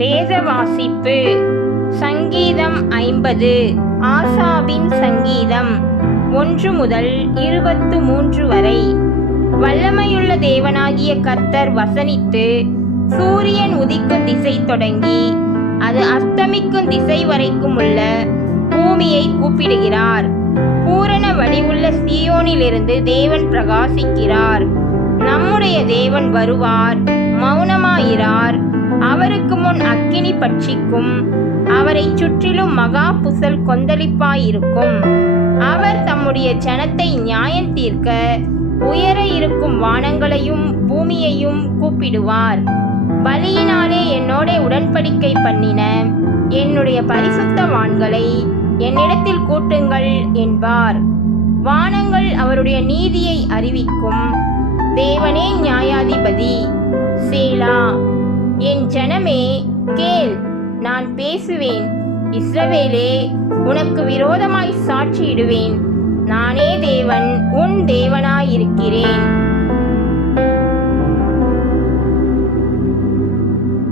வேத வாசிப்பு. சங்கீதம் 50. ஆசாபின் சங்கீதம் 1 முதல் 23 வரை. வல்லமையுள்ள தேவனாகிய கர்த்தர் வசனித்து சூரியன் உதிக்கும் திசை தொடங்கி அது அஸ்தமிக்கும் திசை வரைக்கும் உள்ள பூமியை கூப்பிடுகிறார். பூரண வடிவுள்ள சீயோனிலிருந்து தேவன் பிரகாசிக்கிறார். நம்முடைய தேவன் வருவார், மௌனமாயிரார். அவருக்கு முன் அக்கினி பட்சிக்கும், அவரை சுற்றிலும் மகா புசல் கொந்தளிப்பாயிருக்கும். அவர் தம்முடைய ஜனத்தை நியாயம் தீர்க்க உயர இருக்கும் வானங்களையும் பூமியையும் கூப்பிடுவார். பலியினாலே என்னோட உடன்படிக்கை பண்ணின என்னுடைய பரிசுத்தவான்களை என்னிடத்தில் கூட்டுங்கள் என்பார். வானங்கள் அவருடைய நீதியை அறிவிக்கும். தேவனே நியாயாதிபதி. சேலா. என் ஜனமே கேள், நான் பேசுவேன். இஸ்ரவேலே, உனக்கு விரோதமாய் சாட்சியிடுவேன். நானே தேவன், உன் தேவனாயிருக்கிறேன்.